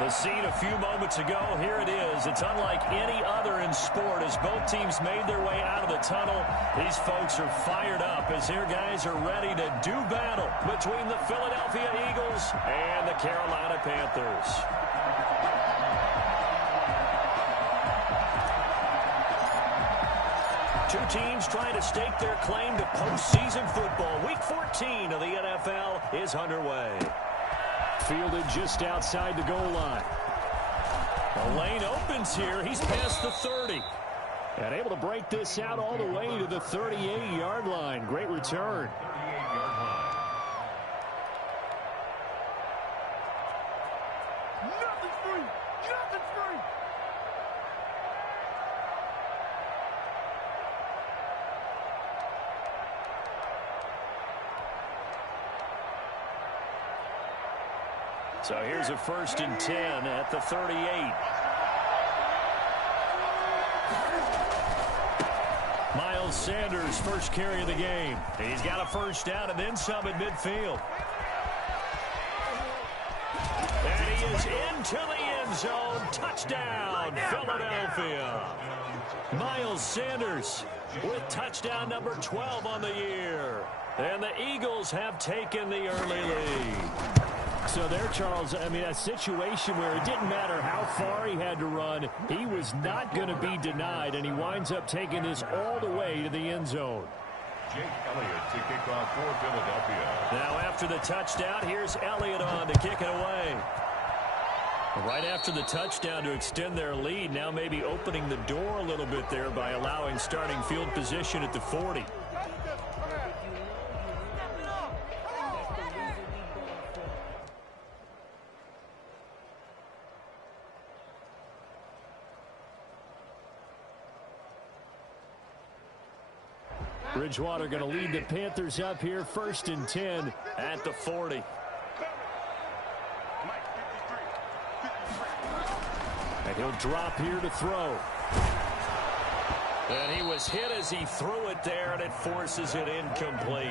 The scene a few moments ago, here it is. It's unlike any other in sport as both teams made their way out of the tunnel. These folks are fired up as their guys are ready to do battle between the Philadelphia Eagles and the Carolina Panthers. Two teams trying to stake their claim to postseason football. Week 14 of the NFL is underway. Fielded just outside the goal line. The lane opens here. He's past the 30. And able to break this out all the way to the 38-yard line. Great return. Nothing's free. Nothing's free. So here's a 1st and 10 at the 38. Miles Sanders, first carry of the game. He's got a first down and then some at midfield. And he is into the end zone. Touchdown, Philadelphia. Miles Sanders with touchdown number 12 on the year. And the Eagles have taken the early lead. So there, Charles, I mean, a situation where it didn't matter how far he had to run, he was not going to be denied, and he winds up taking this all the way to the end zone. Jake Elliott to kick off for Philadelphia. Now after the touchdown, here's Elliott on to kick it away. Right after the touchdown to extend their lead, now maybe opening the door a little bit there by allowing starting field position at the 40. Bridgewater going to lead the Panthers up here, 1st and 10 at the 40. And he'll drop here to throw. And he was hit as he threw it there, and it forces it incomplete.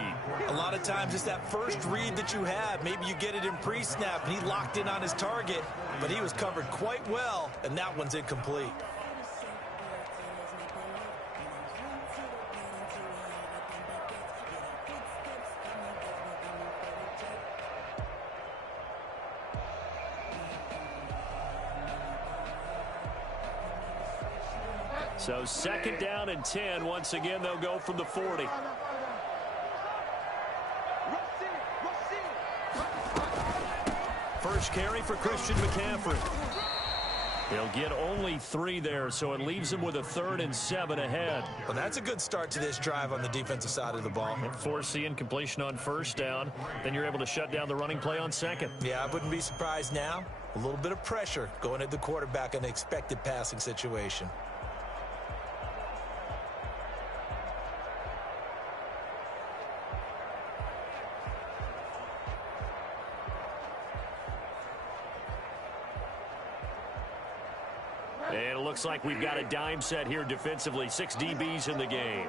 A lot of times it's that first read that you have. Maybe you get it in pre-snap, and he locked in on his target, but he was covered quite well, and that one's incomplete. So 2nd down and 10. Once again, they'll go from the 40. First carry for Christian McCaffrey. He'll get only 3 there, so it leaves him with a 3rd and 7 ahead. Well, that's a good start to this drive on the defensive side of the ball. Force the incompletion on 1st down. Then you're able to shut down the running play on 2nd. Yeah, I wouldn't be surprised now. A little bit of pressure going at the quarterback in an expected passing situation. And it looks like we've got a dime set here defensively. 6 DBs in the game.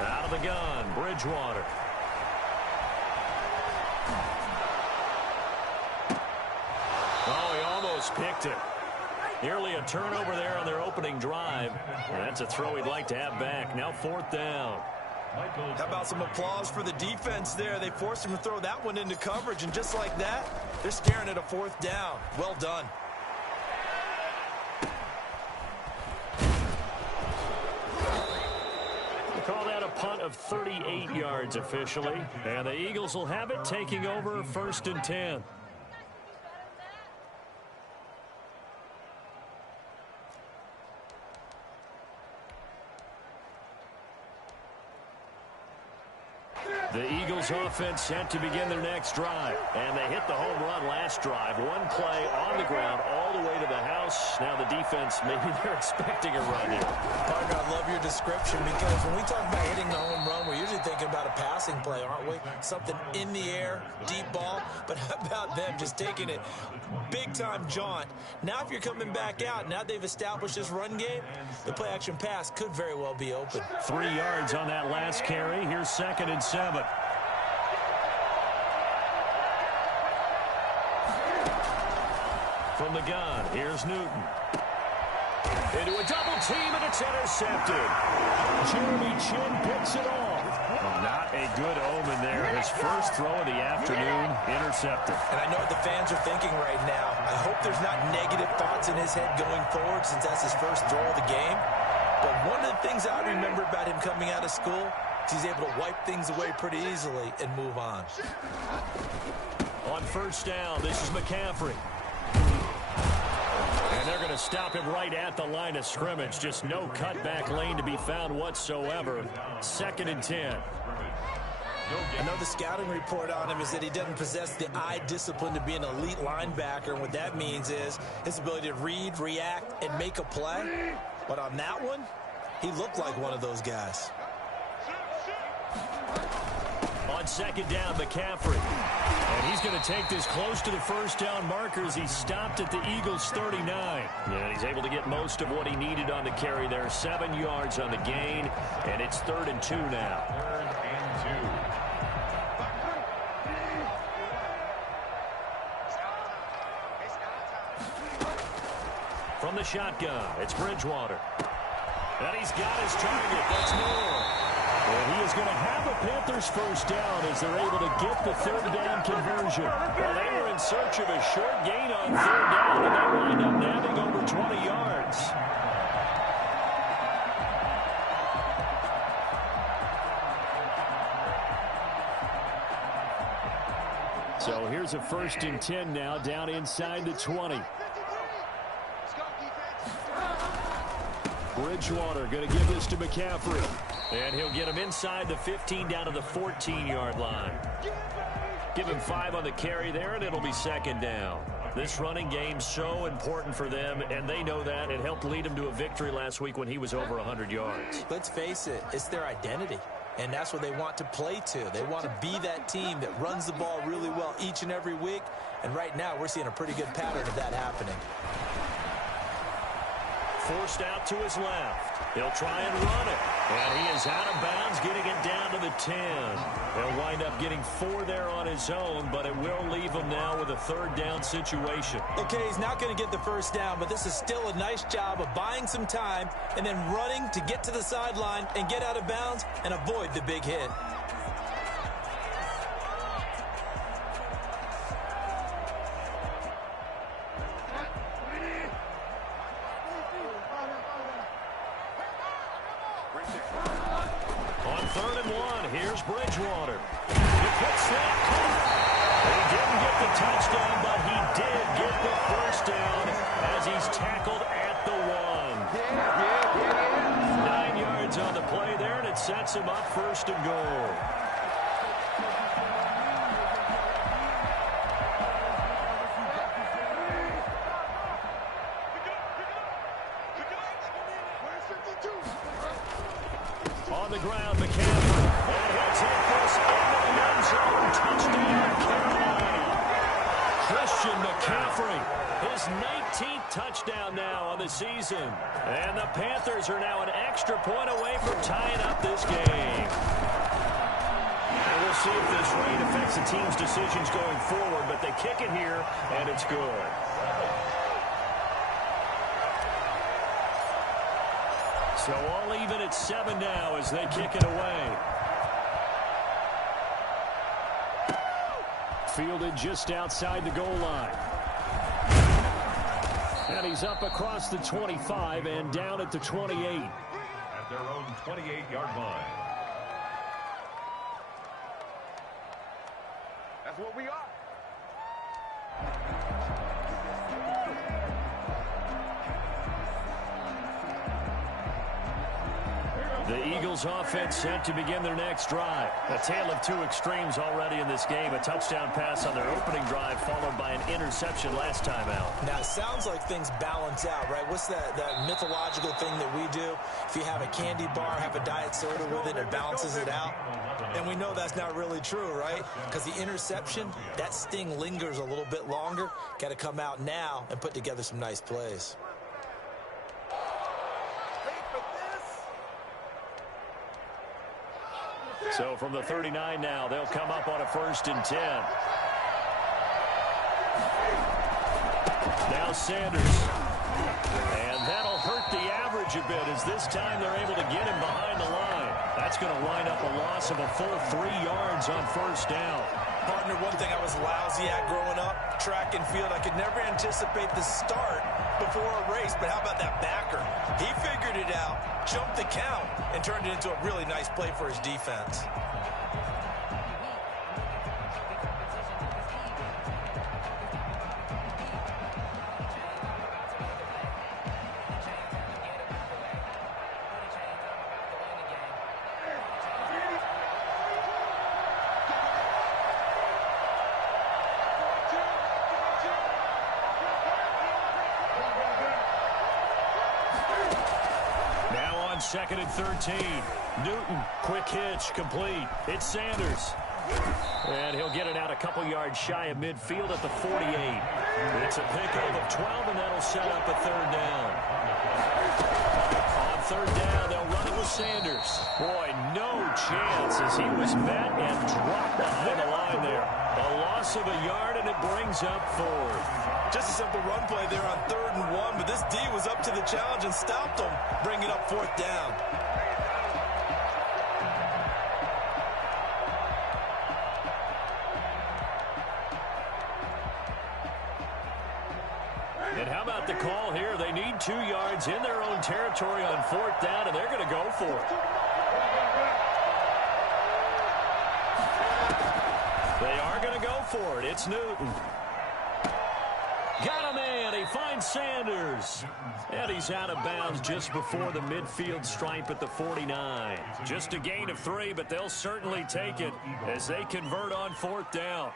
Out of the gun, Bridgewater. Oh, he almost picked it. Nearly a turnover there on their opening drive. And that's a throw he'd like to have back. Now 4th down. How about some applause for the defense there? They forced him to throw that one into coverage, and just like that, they're staring at a 4th down. Well done. We'll call that a punt of 38 yards officially. And the Eagles will have it, taking over 1st and 10. The Eagles offense set to begin their next drive. And they hit the home run last drive. One play on the ground all the way to the house. Now the defense, maybe they're expecting a run here. Partner, I love your description because when we talk about hitting the home run, we're usually thinking about a passing play, aren't we? Something in the air, deep ball. But how about them just taking it big-time jaunt? Now if you're coming back out, now they've established this run game, the play-action pass could very well be open. 3 yards on that last carry. Here's 2nd and 7. From the gun, here's Newton. Into a double team, and it's intercepted. Jeremy Chin picks it off. Well, not a good omen there. His first throw of the afternoon, intercepted. And I know what the fans are thinking right now. I hope there's not negative thoughts in his head going forward since that's his first throw of the game. But one of the things I remember about him coming out of school is he's able to wipe things away pretty easily and move on. On first down, this is McCaffrey. And they're going to stop him right at the line of scrimmage. Just no cutback lane to be found whatsoever. 2nd and 10. I know the scouting report on him is that he doesn't possess the eye discipline to be an elite linebacker. And what that means is his ability to read, react, and make a play. But on that one, he looked like one of those guys. On 2nd down, McCaffrey. And he's going to take this close to the first down markers. He stopped at the Eagles' 39. And he's able to get most of what he needed on the carry there. 7 yards on the gain. And it's 3rd and 2 now. 3rd and 2. From the shotgun, it's Bridgewater. And he's got his target. That's Moore. And he is going to have a Panthers first down as they're able to get the 3rd down conversion. Well, they were in search of a short gain on 3rd down, and they wind up nabbing over 20 yards. So here's a 1st and 10 now, down inside the 20. Bridgewater going to give this to McCaffrey. And he'll get him inside the 15 down to the 14-yard line. Give him 5 on the carry there, and it'll be 2nd down. This running game's so important for them, and they know that. It helped lead them to a victory last week when he was over 100 yards. Let's face it, it's their identity. And that's what they want to play to. They want to be that team that runs the ball really well each and every week. And right now, we're seeing a pretty good pattern of that happening. Forced out to his left. He'll try and run it. And he is out of bounds, getting it down to the 10. He'll wind up getting 4 there on his own, but it will leave him now with a 3rd down situation. Okay, he's not going to get the first down, but this is still a nice job of buying some time and then running to get to the sideline and get out of bounds and avoid the big hit. On 3rd and 1, here's Bridgewater. He puts that. He didn't get the touchdown, but he did get the first down as he's tackled at the 1. 9 yards on the play there, and it sets him up 1st and goal. On the ground, McCaffrey. And he'll take this into the end zone. Touchdown, Carolina. Christian McCaffrey, his 19th touchdown now on the season. And the Panthers are now an extra point away from tying up this game. And we'll see if this rain affects the team's decisions going forward, but they kick it here, and it's good. So all even at 7 now as they kick it away. Fielded just outside the goal line. And he's up across the 25 and down at the 28. At their own 28-yard line. That's what we are. The Eagles offense set to begin their next drive. A tale of 2 extremes already in this game. A touchdown pass on their opening drive followed by an interception last time out. Now, it sounds like things balance out, right? What's that mythological thing that we do? If you have a candy bar, have a diet soda with it, it balances it out. And we know that's not really true, right? Because the interception, that sting lingers a little bit longer. Got to come out now and put together some nice plays. So from the 39 now, they'll come up on a 1st and 10. Now Sanders. And that'll hurt the average a bit as this time they're able to get him behind the line. That's going to wind up a loss of a full 3 yards on 1st down. Partner, one thing I was lousy at growing up, track and field, I could never anticipate the start before a race, but how about that backer? He figured it out, jumped the count, and turned it into a really nice play for his defense. Second and 13. Newton, quick hitch, complete. It's Sanders. And he'll get it out a couple yards shy of midfield at the 48. It's a pickup of 12, and that'll set up a 3rd down. On 3rd down, they'll run it with Sanders. Boy, no chance as he was met and dropped behind the line there. A loss of a yard, and it brings up 4th. Just a simple run play there on 3rd and 1, but this D was up to the challenge and stopped him, bringing up 4th down. And how about the call here? They need 2 yards in their own territory on 4th down, and they're going to go for it. They are going to go for it. It's Newton. Got a man. He finds Sanders. And he's out of bounds just before the midfield stripe at the 49. Just a gain of 3, but they'll certainly take it as they convert on 4th down.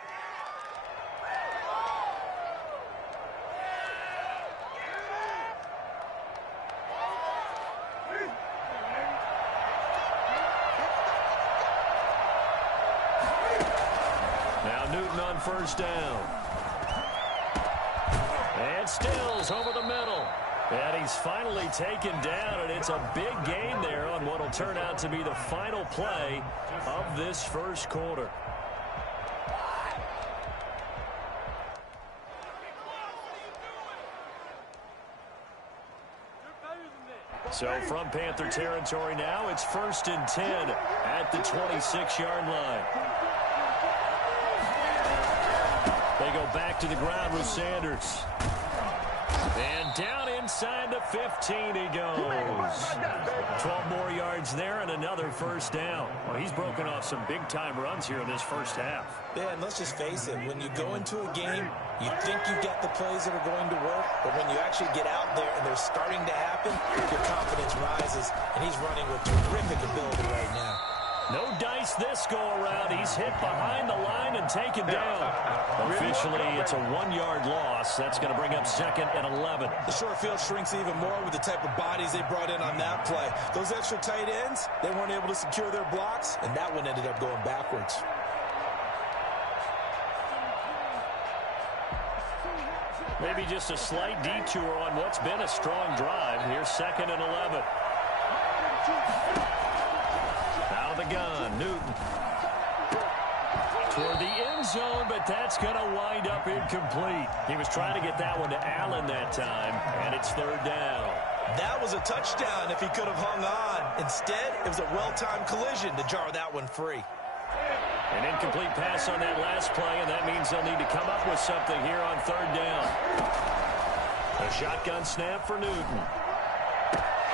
Now Newton on 1st down. And Stills over the middle. And he's finally taken down, and it's a big gain there on what will turn out to be the final play of this 1st quarter. So from Panther territory now, it's 1st and 10 at the 26-yard line. They go back to the ground with Sanders. And down inside the 15 he goes. 12 more yards there and another 1st down. Well, he's broken off some big-time runs here in this 1st half. Yeah, and let's just face it. When you go into a game, you think you've got the plays that are going to work, but when you actually get out there and they're starting to happen, your confidence rises, and he's running with terrific ability right now. No dice this go-around. He's hit behind the line and taken down. Officially, it's a 1-yard loss. That's going to bring up 2nd and 11. The short field shrinks even more with the type of bodies they brought in on that play. Those extra tight ends, they weren't able to secure their blocks, and that one ended up going backwards. Maybe just a slight detour on what's been a strong drive. Here's 2nd and 11. Out of the gun, Newton. Toward the end zone, but that's going to wind up incomplete. He was trying to get that one to Allen that time, and it's 3rd down. That was a touchdown if he could have hung on. Instead, it was a well-timed collision to jar that one free. An incomplete pass on that last play, and that means they'll need to come up with something here on 3rd down. A shotgun snap for Newton.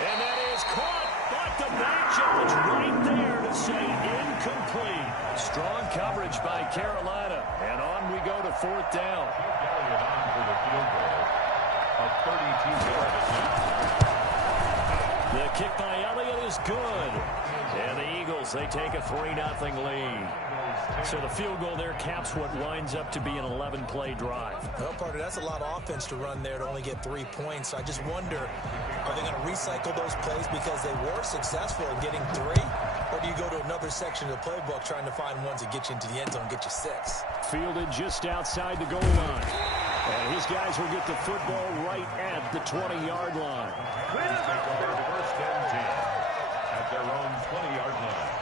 And that is caught, but the back judge right there to say incomplete. Strong coverage by Carolina, and on we go to 4th down. Elliott on for the field goal. A 32-yard attempt. The kick by Elliott is good. And the Eagles, they take a 3-0 lead. So the field goal there caps what winds up to be an 11-play drive. Well, partner, that's a lot of offense to run there to only get 3 points. I just wonder, are they going to recycle those plays because they were successful in getting 3? Or do you go to another section of the playbook trying to find ones that get you into the end zone and get you 6? Fielded just outside the goal line. And his guys will get the football right at the 20-yard line. Please take over the first and 10 at their own 20-yard line.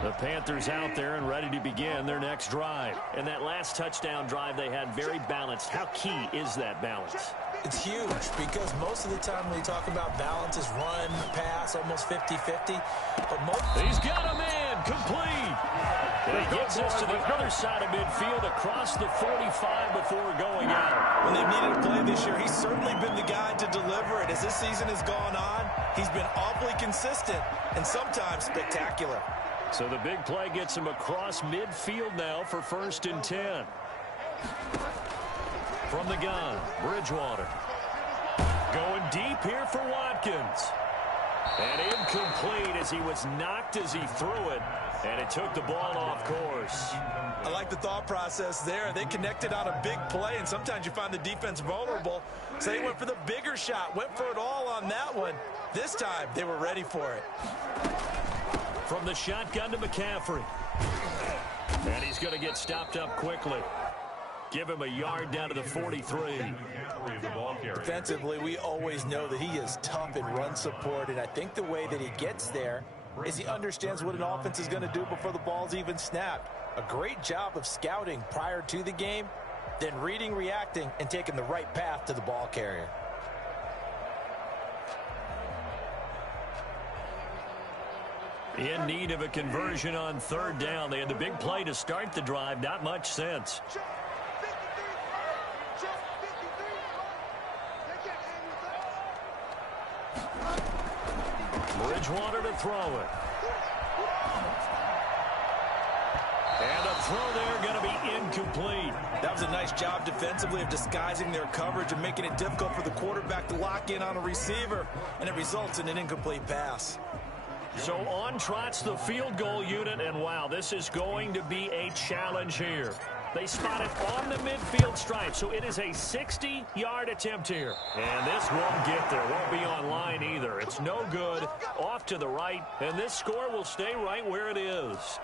The Panthers out there and ready to begin their next drive. And that last touchdown drive they had very balanced. How key is that balance? It's huge because most of the time when we talk about balance is run, pass, almost 50-50. But he's got a man complete. And he gets us to the other side of midfield across the 45 before going out. When they've needed a play this year, he's certainly been the guy to deliver it. As this season has gone on, he's been awfully consistent and sometimes spectacular. So the big play gets him across midfield now for 1st and 10. From the gun, Bridgewater. Going deep here for Watkins. And incomplete as he was knocked as he threw it. And it took the ball off course. I like the thought process there. They connected on a big play, and sometimes you find the defense vulnerable. So they went for the bigger shot, went for it all on that one. This time, they were ready for it. From the shotgun to McCaffrey. And he's going to get stopped up quickly. Give him a yard down to the 43. Defensively, we always know that he is tough in run support, and I think the way that he gets there is he understands what an offense is going to do before the ball's even snapped. A great job of scouting prior to the game, then reading, reacting, and taking the right path to the ball carrier. In need of a conversion on 3rd down. They had the big play to start the drive. Not much sense. Bridgewater to throw it. And the throw there going to be incomplete. That was a nice job defensively of disguising their coverage and making it difficult for the quarterback to lock in on a receiver. And it results in an incomplete pass. So on trots the field goal unit, and wow, this is going to be a challenge here. They spot it on the midfield stripe, so it is a 60-yard attempt here. And this won't get there, won't be on line either. It's no good, off to the right, and this score will stay right where it is.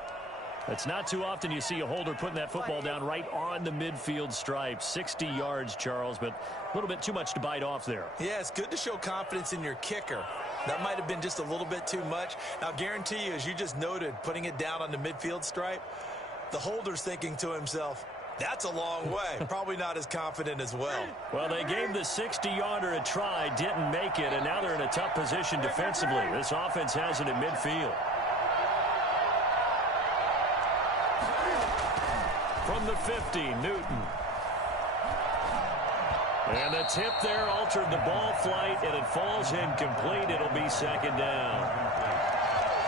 It's not too often you see a holder putting that football down right on the midfield stripe. 60 yards, Charles, but a little bit too much to bite off there. Yeah, it's good to show confidence in your kicker. That might have been just a little bit too much. I'll guarantee you, as you just noted, putting it down on the midfield stripe, the holder's thinking to himself, that's a long way. Probably not as confident as well. Well, they gave the 60-yarder a try, didn't make it, and now they're in a tough position defensively. This offense has it in midfield. From the 50, Newton. And the tip there altered the ball flight, and it falls incomplete. It'll be 2nd down.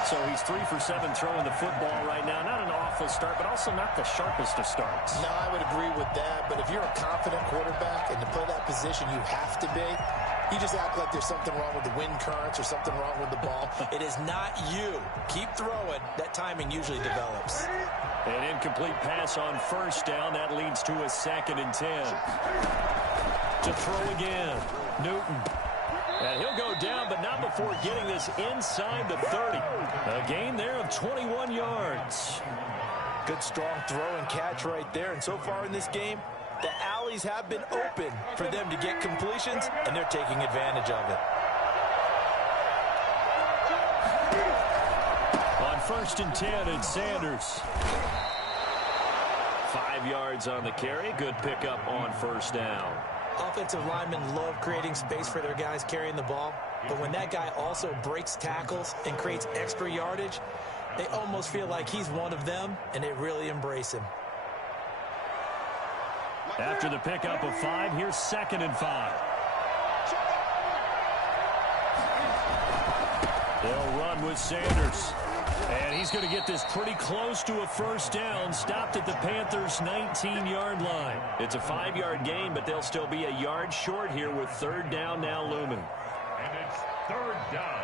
So he's 3 for 7 throwing the football right now. Not an awful start, but also not the sharpest of starts. No, I would agree with that. But if you're a confident quarterback and to play that position, you have to be. You just act like there's something wrong with the wind currents or something wrong with the ball. It is not you. Keep throwing. That timing usually develops. An incomplete pass on 1st down. That leads to a 2nd and 10. To throw again. Newton. And he'll go down, but not before getting this inside the 30. A gain there of 21 yards. Good strong throw and catch right there. And so far in this game, the alleys have been open for them to get completions, and they're taking advantage of it. On 1st and 10, it's Sanders. 5 yards on the carry. Good pickup on 1st down. Offensive linemen love creating space for their guys carrying the ball, but when that guy also breaks tackles and creates extra yardage, they almost feel like he's one of them, and they really embrace him. After the pickup of 5, here's 2nd and 5. They'll run with Sanders. And he's going to get this pretty close to a 1st down. Stopped at the Panthers' 19-yard line. It's a 5-yard gain, but they'll still be a yard short here with 3rd down now looming. And it's 3rd down.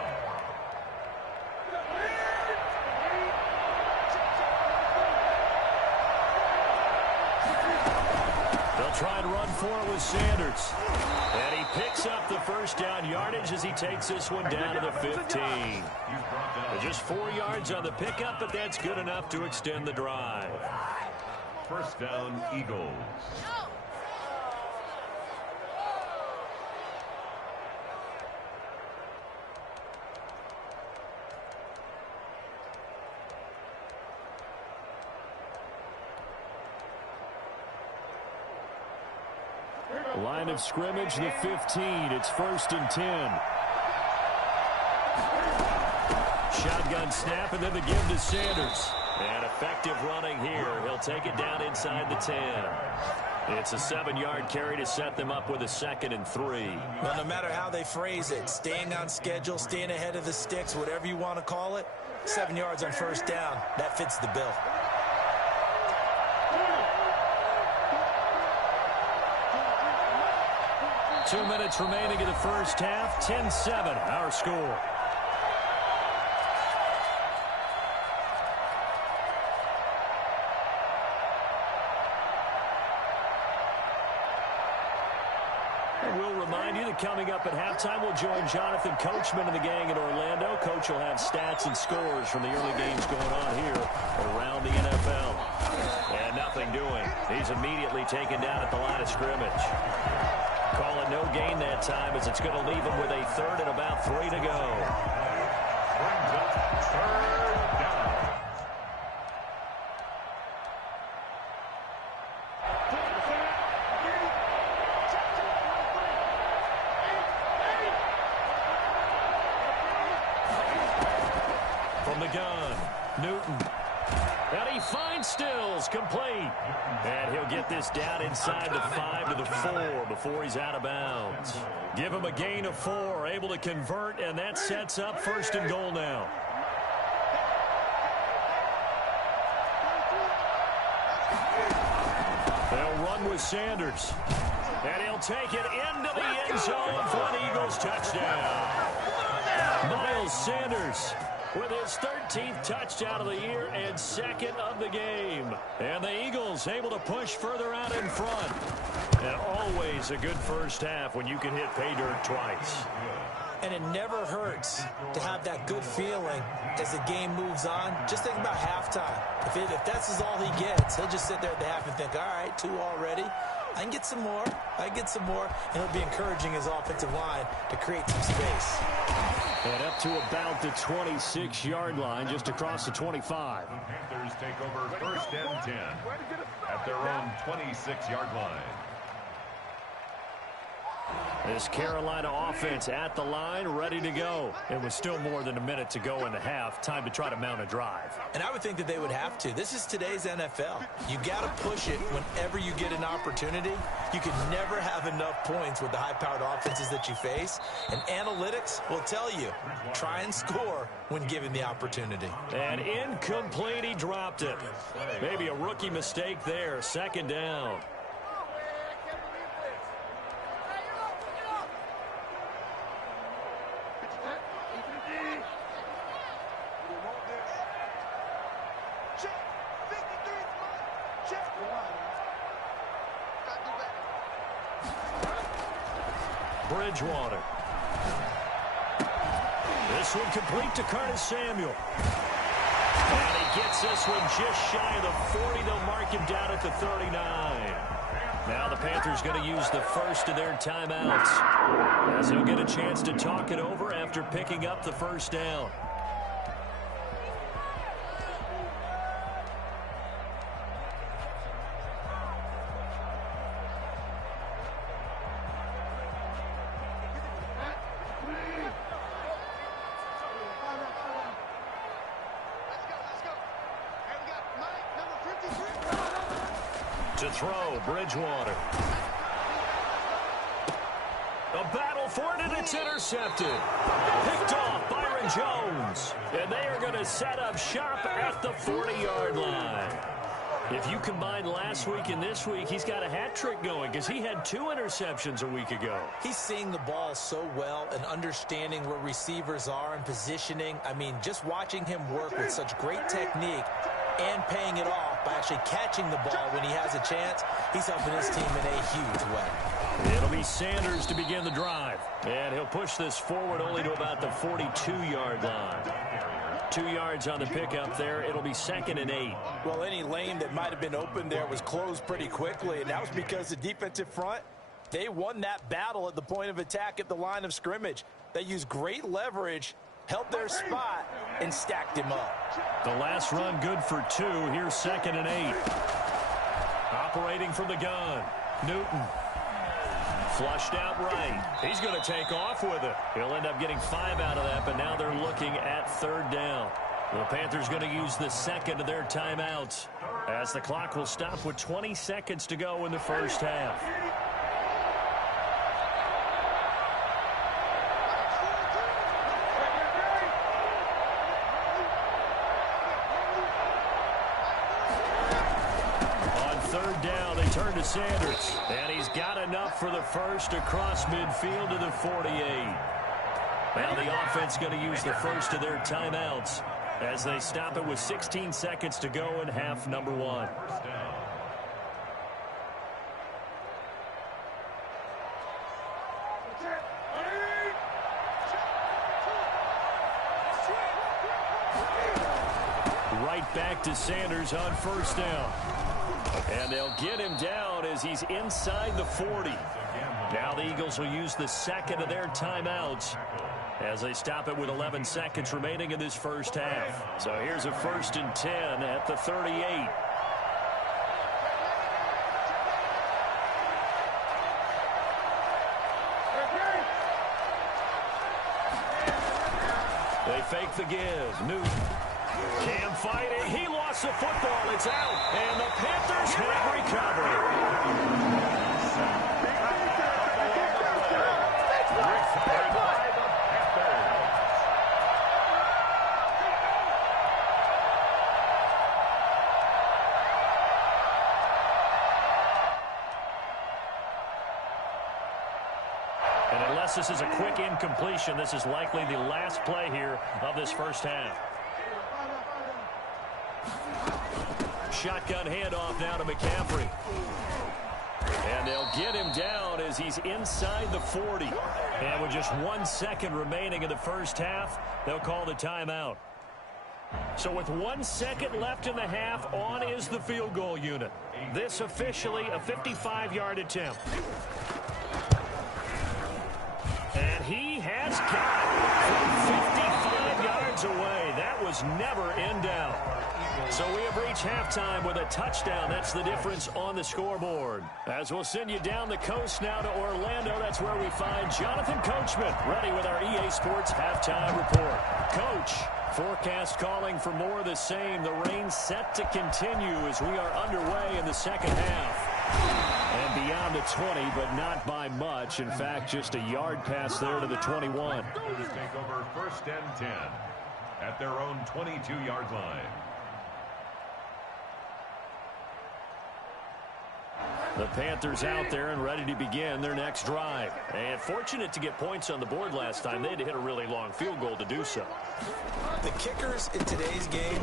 They'll try and run for it with Sanders. And he picks up the first down yardage as he takes this one down to the 15. Just 4 yards on the pickup, but that's good enough to extend the drive. First down, Eagles. Line of scrimmage, the 15. It's 1st and 10. Shotgun snap, and then the give to Sanders. And effective running here. He'll take it down inside the 10. It's a 7-yard carry to set them up with a 2nd and 3. Well, no matter how they phrase it, staying on schedule, staying ahead of the sticks, whatever you want to call it, 7 yards on first down, that fits the bill. Two minutes remaining in the first half. 10-7, our score. We'll remind you that coming up at halftime, we'll join Jonathan Coachman and the gang in Orlando. Coach will have stats and scores from the early games going on here around the NFL. And nothing doing. He's immediately taken down at the line of scrimmage. Call it no gain that time as it's going to leave him with a 3rd and about 3 to go. Brings up 3rd down. From the gun, Newton. And he finds Stills, complete. And he'll get this down inside the 5 to the 4 before he's out of bounds. Give him a gain of 4, able to convert, and that sets up 1st and goal now. They'll run with Sanders. And he'll take it into the end zone for an Eagles touchdown. Miles Sanders with his 13th touchdown of the year and 2nd of the game. And the Eagles able to push further out in front. And always a good first half when you can hit pay dirt twice. And it never hurts to have that good feeling as the game moves on. Just think about halftime. If that's all he gets, he'll just sit there at the half and think, all right, 2 already. I can get some more. I can get some more. And he'll be encouraging his offensive line to create some space. And up to about the 26-yard line, just across the 25. The Panthers take over 1st and 10 at their own 26-yard line. This Carolina offense at the line, ready to go. It was still more than a minute to go in the half. Time to try to mount a drive. And I would think that they would have to. This is today's NFL. You got to push it whenever you get an opportunity. You can never have enough points with the high-powered offenses that you face. And analytics will tell you, try and score when given the opportunity. And incomplete, he dropped it. Maybe a rookie mistake there. 2nd down. Bridgewater. This one complete to Curtis Samuel. And he gets this one just shy of the 40. They'll mark him down at the 39. Now the Panthers going to use the first of their timeouts as he'll get a chance to talk it over after picking up the first down. To throw, Bridgewater. A battle for it, and it's intercepted. Picked off, Byron Jones. And they are going to set up shop at the 40-yard line. If you combine last week and this week, he's got a hat trick going because he had 2 interceptions a week ago. He's seeing the ball so well and understanding where receivers are and positioning. I mean, just watching him work with such great technique and paying it off by actually catching the ball when he has a chance. He's helping his team in a huge way. It'll be Sanders to begin the drive. And he'll push this forward only to about the 42-yard line. 2 yards on the pickup there. It'll be 2nd and 8. Well, any lane that might have been open there was closed pretty quickly, and that was because the defensive front, they won that battle at the point of attack at the line of scrimmage. They used great leverage, held their spot, and stacked him up. The last run good for 2. Here's 2nd and 8. Operating from the gun. Newton. Flushed out right. He's going to take off with it. He'll end up getting 5 out of that, but now they're looking at 3rd down. The Panthers going to use the second of their timeouts as the clock will stop with 20 seconds to go in the first half. Turn to Sanders, and he's got enough for the first across midfield to the 48. Now the offense going to use the first of their timeouts as they stop it with 16 seconds to go in half number 1. Right back to Sanders on 1st down. And they'll get him down as he's inside the 40. Now the Eagles will use the second of their timeouts as they stop it with 11 seconds remaining in this first half. So here's a 1st and 10 at the 38. They fake the give. Newton. Cam fighting. He lost the football. It's out. And the Panthers have recovered. And unless this is a quick incompletion, this is likely the last play here of this first half. Shotgun handoff now to McCaffrey. And they'll get him down as he's inside the 40. And with just 1 second remaining in the first half, they'll call the timeout. So with 1 second left in the half, on is the field goal unit. This officially a 55-yard attempt. And he has got it from 55 yards away. That was never in doubt. So we have reached halftime with a touchdown. That's the difference on the scoreboard. As we'll send you down the coast now to Orlando, that's where we find Jonathan Coachman, ready with our EA Sports halftime report. Coach, forecast calling for more of the same. The rain set to continue as we are underway in the second half. And beyond the 20, but not by much. In fact, just a yard pass there to the 21. Take over 1st and 10 at their own 22-yard line. The Panthers out there and ready to begin their next drive. And fortunate to get points on the board last time. They had to hit a really long field goal to do so. The kickers in today's game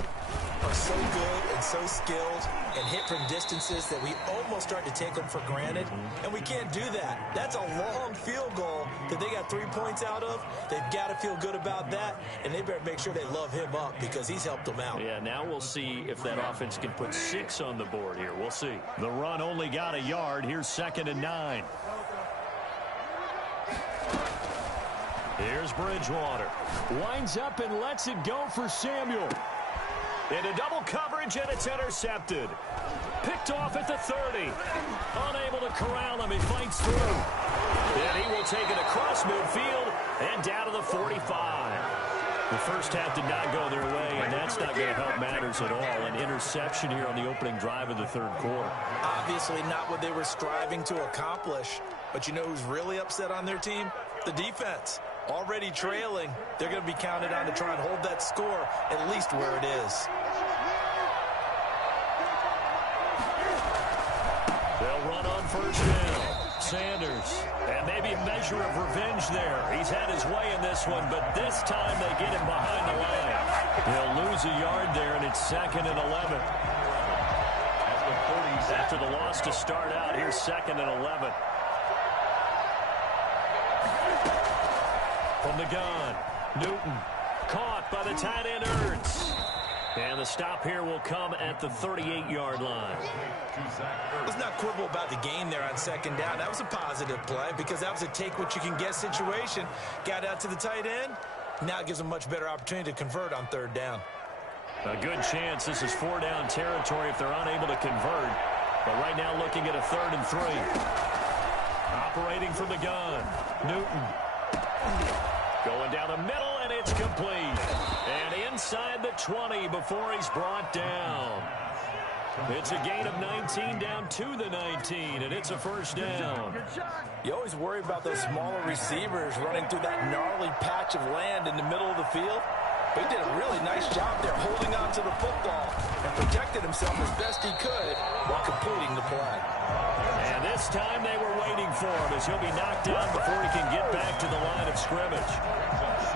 are so good and so skilled and hit from distances that we almost start to take them for granted. And we can't do that. That's a long field goal that they got 3 points out of. They've got to feel good about that, and they better make sure they love him up because he's helped them out. Yeah, now we'll see if that offense can put 6 on the board here. We'll see. The run only got a yard. Here's 2nd and 9. Here's Bridgewater. Winds up and lets it go for Samuel. Into double coverage, and it's intercepted. Picked off at the 30. Unable to corral him. He fights through. And he will take it across midfield and down to the 45. The first half did not go their way, and that's not going to help matters at all. An interception here on the opening drive of the third quarter. Obviously not what they were striving to accomplish. But you know who's really upset on their team? The defense. Already trailing. They're going to be counted on to try and hold that score at least where it is. They'll run on 1st down. Sanders. And maybe a measure of revenge there. He's had his way in this one, but this time they get him behind the line. He'll lose a yard there, and it's 2nd and 11. after the loss to start out. Here's 2nd and 11. From the gun, Newton caught by the tight end Ertz. And the stop here will come at the 38-yard line. Let's not quibble about the game there on 2nd down. That was a positive play because that was a take-what-you-can-get situation. Got out to the tight end. Now it gives them a much better opportunity to convert on 3rd down. A good chance this is 4-down territory if they're unable to convert. But right now looking at a 3rd and 3. Operating from the gun, Newton. Going down the middle, and it's complete. And inside the 20 before he's brought down. It's a gain of 19 down to the 19, and it's a 1st down. You always worry about those smaller receivers running through that gnarly patch of land in the middle of the field. But he did a really nice job there holding on to the football and protected himself as best he could while completing the play. And this time they were waiting for him as he'll be knocked down before he can get back to the line of scrimmage.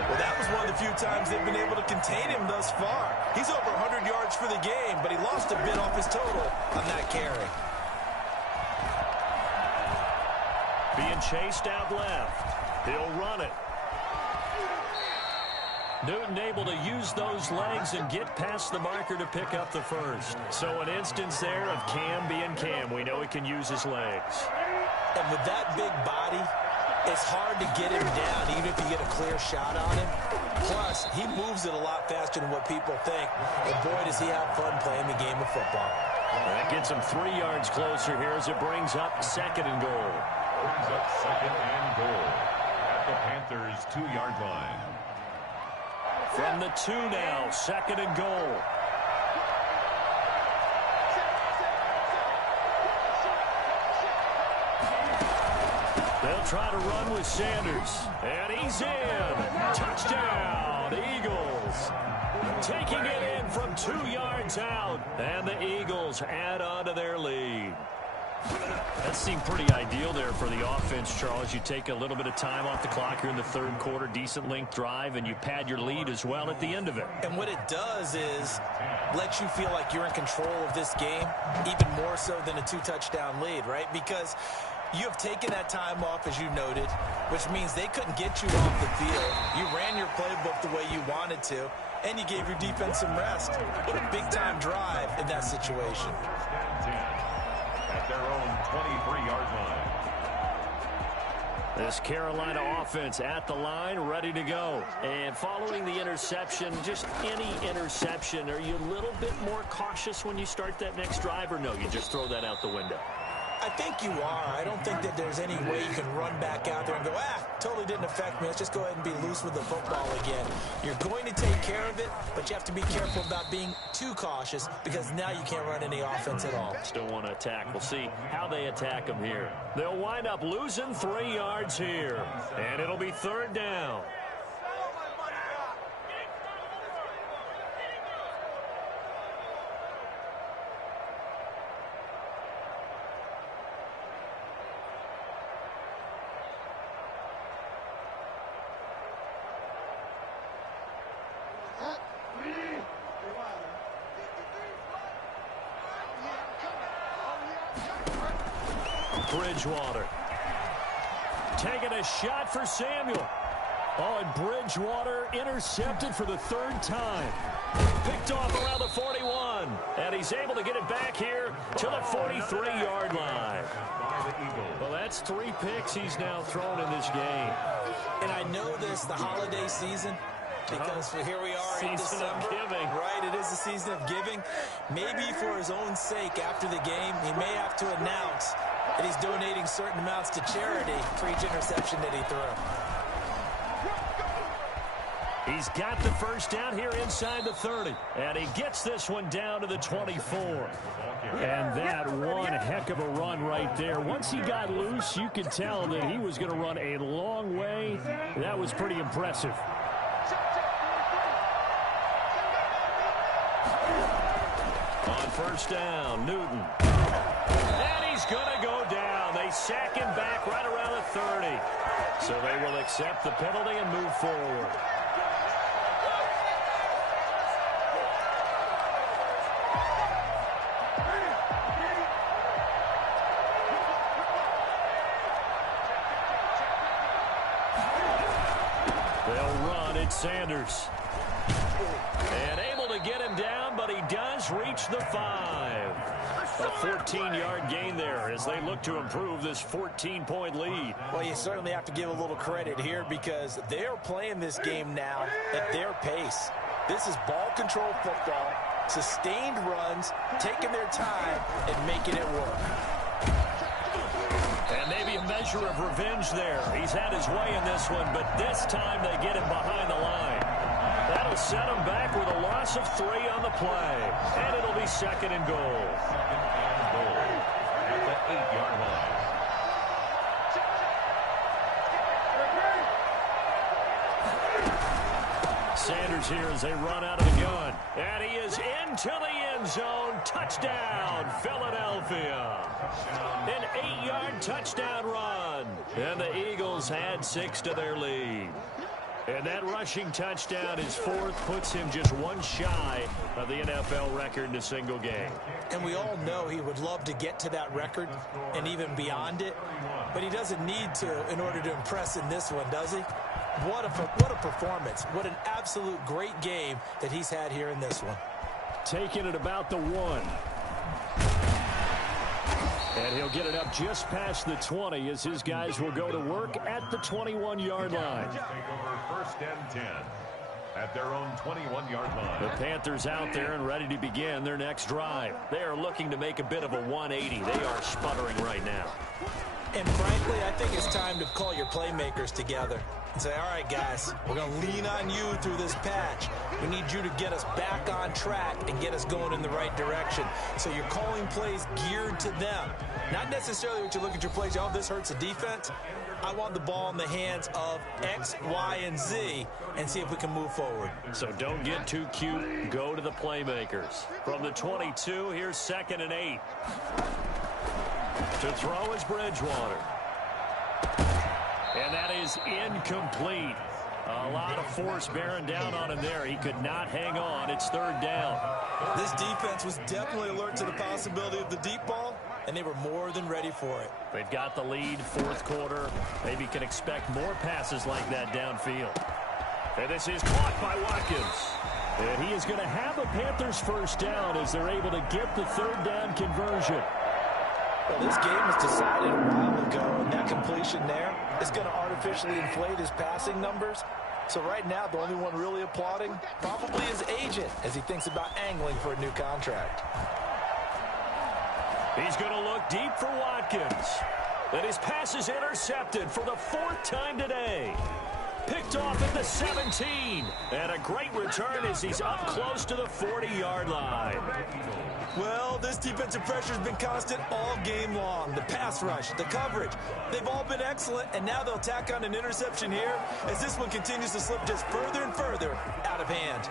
Well, that was one of the few times they've been able to contain him thus far. He's over 100 yards for the game, but he lost a bit off his total on that carry. Being chased out left. He'll run it. Newton able to use those legs and get past the marker to pick up the 1st. So an instance there of Cam being Cam. We know he can use his legs. And with that big body, it's hard to get him down even if you get a clear shot on him. Plus, he moves it a lot faster than what people think. And boy, does he have fun playing the game of football. That gets him 3 yards closer here as it brings up 2nd and goal. Brings up 2nd and goal at the Panthers' 2-yard line. From the 2 now, 2nd and goal. They'll try to run with Sanders. And he's in. Touchdown, Eagles. Taking it in from 2 yards out. And the Eagles add on to their lead. That seemed pretty ideal there for the offense, Charles. You take a little bit of time off the clock here in the 3rd quarter, decent length drive, and you pad your lead as well at the end of it. And what it does is let you feel like you're in control of this game, even more so than a 2-touchdown lead, right? Because you have taken that time off, as you noted, which means they couldn't get you off the field. You ran your playbook the way you wanted to, and you gave your defense some rest. What a big-time drive in that situation. At their own 23-yard line. This Carolina offense at the line, ready to go. And following the interception, just any interception, are you a little bit more cautious when you start that next drive, or no, you just throw that out the window? I think you are. I don't think that there's any way you can run back out there and go, totally didn't affect me. Let's just go ahead and be loose with the football again. You're going to take care of it, but you have to be careful about being too cautious because now you can't run any offense at all. Still want to attack. We'll see how they attack them here. They'll wind up losing 3 yards here, and it'll be 3rd down. Bridgewater taking a shot for Samuel. Oh, and Bridgewater intercepted for the 3rd time. Picked off around the 41. And he's able to get it back here to the 43-yard line. Well, that's 3 picks he's now thrown in this game. And I know this, the holiday season, because here we are in December. Season of giving. Right, it is the season of giving. Maybe for his own sake after the game, he may have to announce that he's donating certain amounts to charity for each interception that he threw. He's got the 1st down here inside the 30. And he gets this one down to the 24. And that one heck of a run right there. Once he got loose, you could tell that he was going to run a long way. That was pretty impressive. On 1st down, Newton. And he's going to go down. They sack him back right around the 30. So they will accept the penalty and move forward. They'll run. It's Sanders. And able to get him down, but he does reach the 5. A 14-yard gain there as they look to improve this 14-point lead. Well, you certainly have to give a little credit here because they are playing this game now at their pace. This is ball control football, sustained runs, taking their time, and making it work. And maybe a measure of revenge there. He's had his way in this one, but this time they get him behind the line. That'll set him back with a loss of 3 on the play. And it'll be 2nd and goal. At the 8-yard line. Sanders here as they run out of the gun. And he is into the end zone. Touchdown, Philadelphia. An 8-yard touchdown run. And the Eagles add 6 to their lead. And that rushing touchdown, his 4th, puts him just 1 shy of the NFL record in a single game. And we all know he would love to get to that record and even beyond it, but he doesn't need to in order to impress in this one, does he? What a performance. What an absolute great game that he's had here in this one. Taking it about the 1. And he'll get it up just past the 20 as his guys will go to work at the 21-yard line. Take over 1st and 10 at their own 21-yard line. The Panthers out there and ready to begin their next drive. They are looking to make a bit of a 180. They are sputtering right now. And frankly, I think it's time to call your playmakers together and say, all right, guys, we're going to lean on you through this patch. We need you to get us back on track and get us going in the right direction. So you're calling plays geared to them. Not necessarily what you look at your plays, oh, this hurts the defense. I want the ball in the hands of X, Y, and Z and see if we can move forward. So don't get too cute. Go to the playmakers. From the 22, here's 2nd and 8. To throw is Bridgewater. And that is incomplete. A lot of force bearing down on him there. He could not hang on. It's 3rd down. This defense was definitely alert to the possibility of the deep ball, and they were more than ready for it. They've got the lead, 4th quarter. Maybe can expect more passes like that downfield. And this is caught by Watkins. And he is going to have a Panthers 1st down as they're able to get the 3rd down conversion. Well, this game was decided a while ago, and that completion there is going to artificially inflate his passing numbers. So right now, the only one really applauding probably his agent as he thinks about angling for a new contract. He's going to look deep for Watkins. And his pass is intercepted for the 4th time today. Picked off at the 17. And a great return as he's up close to the 40-yard line. Well, this defensive pressure has been constant all game long. The pass rush, the coverage, they've all been excellent, and now they'll tack on an interception here as this one continues to slip just further and further out of hand.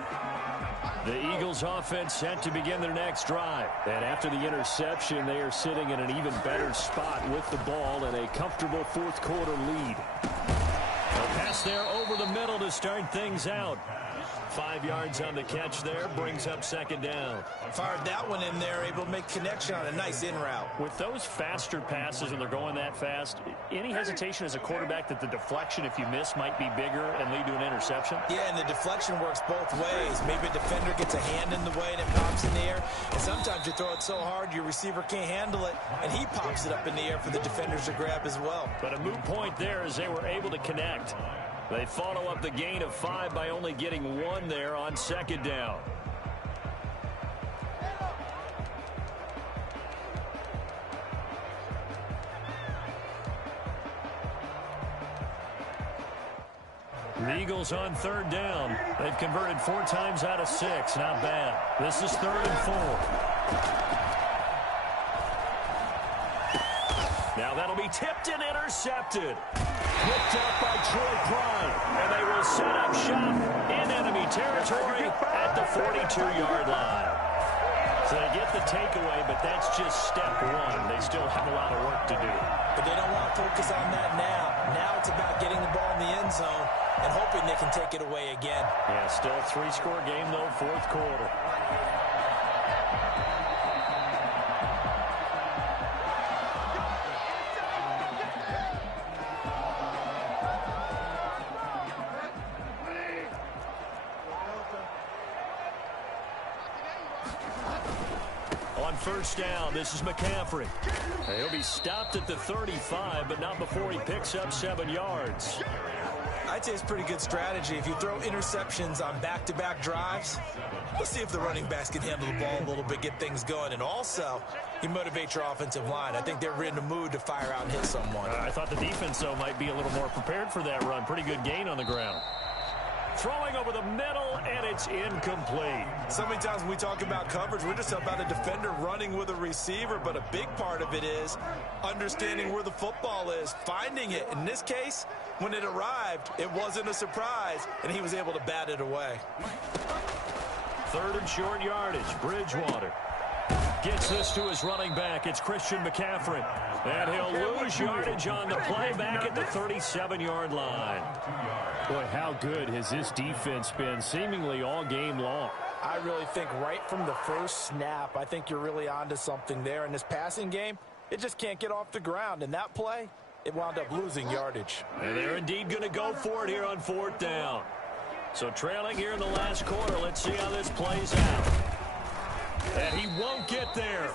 The Eagles offense set to begin their next drive. And after the interception, they are sitting in an even better spot with the ball and a comfortable 4th quarter lead. A pass there over the middle to start things out. 5 yards on the catch there, brings up 2nd down. Fired that one in there, able to make connection on a nice in route. With those faster passes, when they're going that fast, any hesitation as a quarterback that the deflection, if you miss, might be bigger and lead to an interception? Yeah, and the deflection works both ways. Maybe a defender gets a hand in the way and it pops in the air. And sometimes you throw it so hard your receiver can't handle it, and he pops it up in the air for the defenders to grab as well. But a moot point there as they were able to connect. They follow up the gain of 5 by only getting 1 there on 2nd down. The Eagles on 3rd down. They've converted 4 times out of 6. Not bad. This is 3rd and 4. Now that'll be tipped and intercepted. Picked up by Troy Prime. And they will set up shop in enemy territory at the 42-yard line. So they get the takeaway, but that's just step 1. They still have a lot of work to do. But they don't want to focus on that now. Now it's about getting the ball in the end zone and hoping they can take it away again. Yeah, still a 3-score game, though, 4th quarter. first down. This is McCaffrey. He'll be stopped at the 35, but not before he picks up 7 yards. I'd say it's pretty good strategy. If you throw interceptions on back-to-back drives, let's see if the running backs can handle the ball a little bit, get things going. And also, you motivate your offensive line. I think they're in the mood to fire out and hit someone. I thought the defense, though, might be a little more prepared for that run. Pretty good gain on the ground. Throwing over the middle, and it's incomplete. So many times when we talk about coverage, we're just about a defender running with a receiver, but a big part of it is understanding where the football is, finding it. In this case, when it arrived, it wasn't a surprise, and he was able to bat it away. 3rd and short yardage. Bridgewater gets this to his running back. It's Christian McCaffrey. And he'll lose yardage on the play back at the 37-yard line. Boy, how good has this defense been seemingly all game long? I really think right from the first snap, I think you're really onto something there. In this passing game, it just can't get off the ground. And that play, it wound up losing yardage. And they're indeed going to go for it here on 4th down. So trailing here in the last quarter, let's see how this plays out. And he won't get there.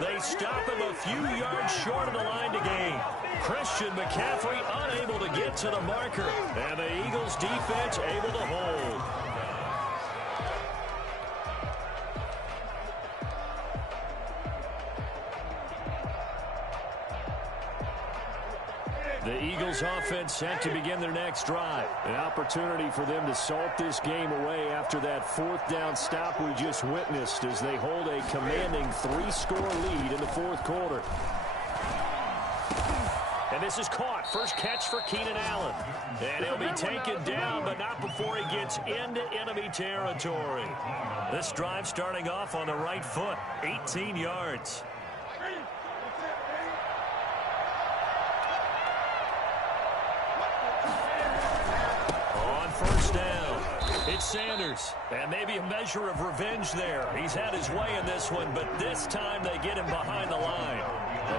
They stop him a few yards short of the line to gain. Christian McCaffrey unable to get to the marker. And the Eagles defense able to hold. The Eagles offense set to begin their next drive. An opportunity for them to salt this game away after that 4th down stop we just witnessed as they hold a commanding 3-score lead in the 4th quarter. And this is caught. First catch for Keenan Allen. And he'll be taken down, but not before he gets into enemy territory. This drive starting off on the right foot. 18 yards. First down. It's Sanders. And maybe a measure of revenge there. He's had his way in this one, but this time they get him behind the line.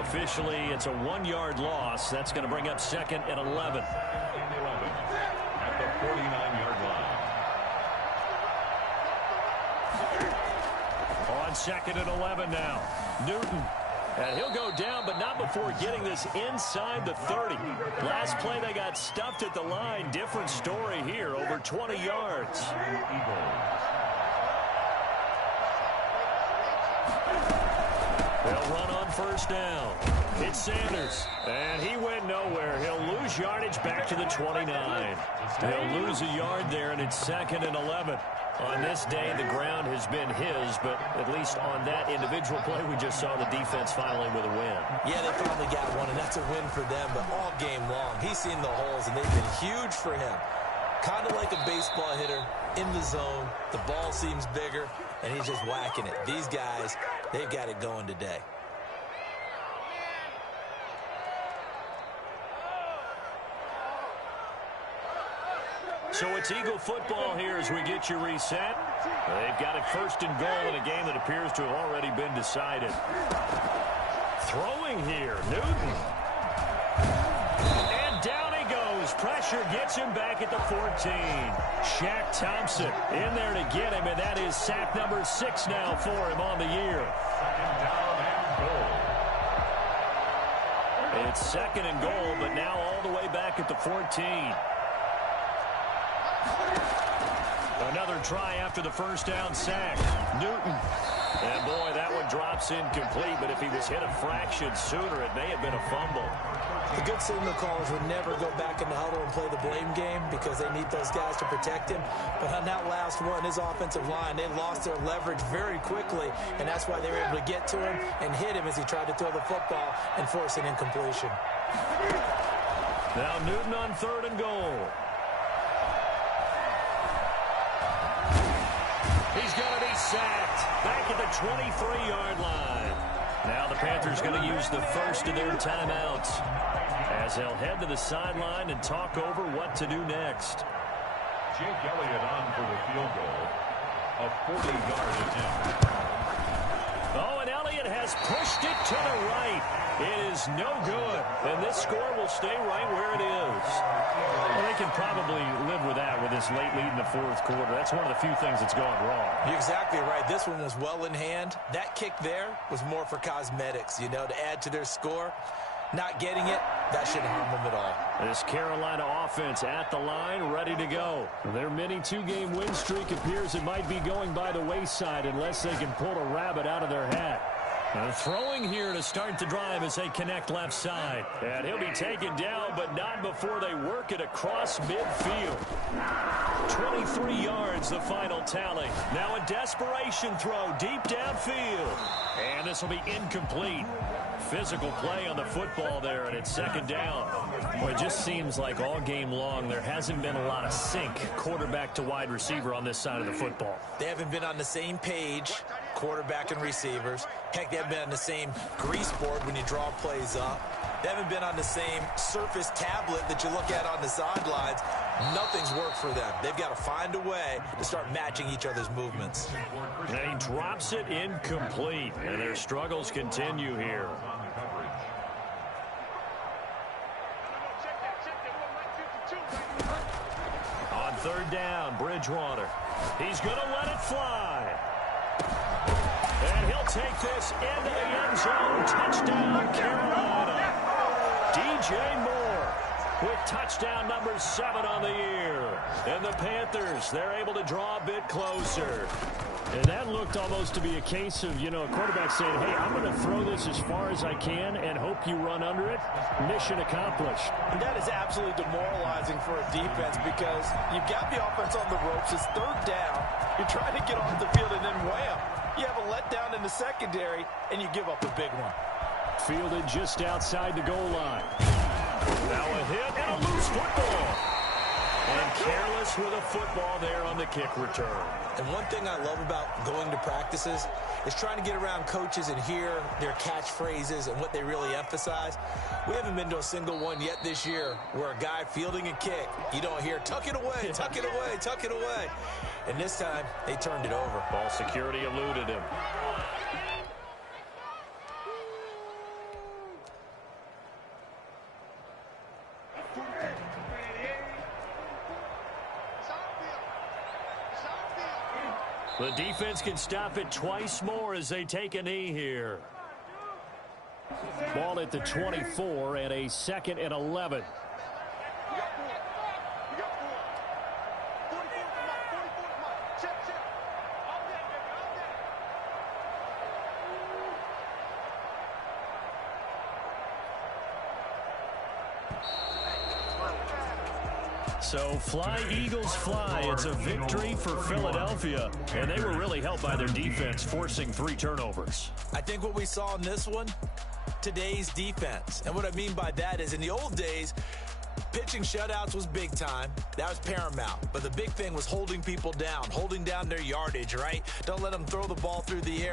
Officially, it's a 1-yard loss. That's going to bring up 2nd and 11. At the 49-yard line. On 2nd and 11 now. Newton. And he'll go down, but not before getting this inside the 30. Last play, they got stuffed at the line. Different story here, over 20 yards. They'll run on first down. It's Sanders, and he went nowhere. He'll lose yardage back to the 29. He'll lose a yard there, and it's 2nd and 11. On this day, the ground has been his, but at least on that individual play, we just saw the defense finally with a win. Yeah, they finally got one, and that's a win for them, but all game long, he's seen the holes, and they've been huge for him. Kind of like a baseball hitter in the zone. The ball seems bigger, and he's just whacking it. These guys, they've got it going today. So it's Eagle football here as we get you reset. They've got it 1st and goal in a game that appears to have already been decided. Throwing here, Newton. And down he goes. Pressure gets him back at the 14. Shaq Thompson in there to get him, and that is sack number 6 now for him on the year. It's 2nd and goal, but now all the way back at the 14. Another try after the first down sack. Newton. And boy, that one drops incomplete, but if he was hit a fraction sooner, it may have been a fumble. The good signal callers would never go back in the huddle and play the blame game because they need those guys to protect him. But on that last one, his offensive line, they lost their leverage very quickly, and that's why they were able to get to him and hit him as he tried to throw the football and force an incompletion. Now Newton on 3rd and goal. He's going to be sacked back at the 23-yard line. Now the Panthers going to use the first of their timeouts as they'll head to the sideline and talk over what to do next. Jake Elliott on for the field goal. A 40-yard attempt. Oh, and Elliott Bryant has pushed it to the right. It is no good, and this score will stay right where it is. Well, they can probably live with that with this late lead in the fourth quarter. That's one of the few things that's gone wrong. You're exactly right. This one was well in hand. That kick there was more for cosmetics, you know, to add to their score. Not getting it, that shouldn't harm them at all. This Carolina offense at the line, ready to go. Their mini two-game win streak appears it might be going by the wayside unless they can pull a rabbit out of their hat. Throwing here to start the drive as they connect left side. And he'll be taken down, but not before they work it across midfield. 23 yards, the final tally. Now a desperation throw deep downfield. And this will be incomplete. Physical play on the football there, and it's second down. Well, it just seems like all game long there hasn't been a lot of sync quarterback to wide receiver on this side of the football. They haven't been on the same page, quarterback and receivers. Heck, they haven't been on the same grease board when you draw plays up. They haven't been on the same surface tablet that you look at on the sidelines. Nothing's worked for them. They've got to find a way to start matching each other's movements. And he drops it incomplete, and their struggles continue here. On third down, Bridgewater. He's going to let it fly. And he'll take this into the end zone. Touchdown, Carolina. DJ Moore with touchdown number 7 on the year. And the Panthers, they're able to draw a bit closer. And that looked almost to be a case of, you know, a quarterback saying, hey, I'm going to throw this as far as I can and hope you run under it. Mission accomplished. And that is absolutely demoralizing for a defense because you've got the offense on the ropes. It's third down. You're trying to get off the field and then wham. You have a letdown in the secondary, and you give up a big one. Fielded just outside the goal line. Now a hit and a loose football. And careless with a football there on the kick return. And one thing I love about going to practices is trying to get around coaches and hear their catchphrases and what they really emphasize. We haven't been to a single one yet this year where a guy fielding a kick, you don't hear, tuck it away, tuck it away, tuck it away. And this time, they turned it over. Ball security eluded him. The defense can stop it twice more as they take a knee here. Ball at the 24 and a 2nd and 11. So fly, Eagles, fly. It's a victory for Philadelphia. And they were really helped by their defense, forcing 3 turnovers. I think what we saw in this one, today's defense. And what I mean by that is in the old days, pitching shutouts was big time. That was paramount. But the big thing was holding people down, holding down their yardage, right? Don't let them throw the ball through the air.